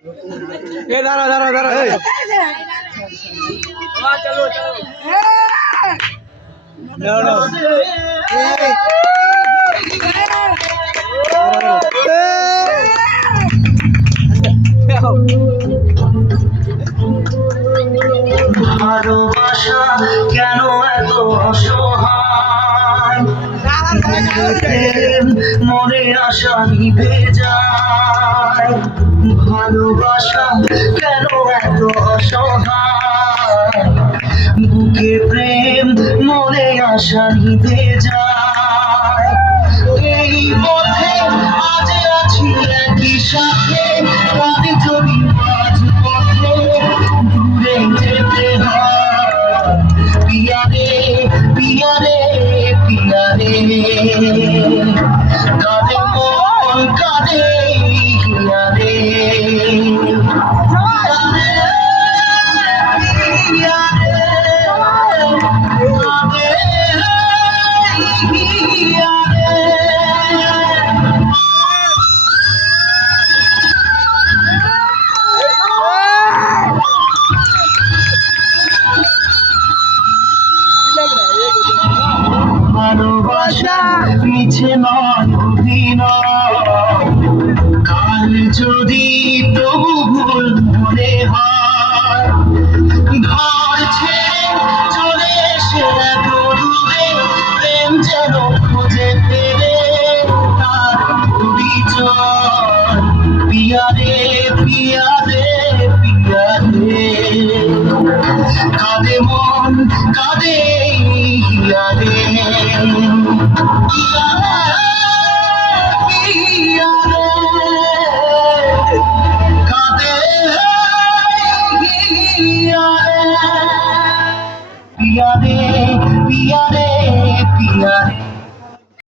এ দাঁড়া দাঁড়া দাঁড়া চলো চলো ভালোবাসা কেন এত অসহায়, মনে আশা নিভে যায়। ভালোবাসা কেন এত অসহায়, বুকে প্রেম মনে আশা নিভে যায়। এই পথে আজ আছি একই সাথে, আমি যদি আজ পথে দূরে যেতে হয়, পিয়ারে পিয়ারে পিয়ারে, কাঁদে মন কাঁদে হিয়ারে, ভালোবাসা মিছে নয় অভিনয়, কাল যদি তবু ভুল মনে হয়, ঘর ছেড়ে চলে এসে এত দূরে, প্রেম যেন খুঁজে পেলে তার পরিচয়। পিয়ারে পিয়ারে পিয়ারে, কাঁদে মন কাঁদে হিয়ারে, কাঁদে হিয়ারে, পিয়ারে পিয়ারে।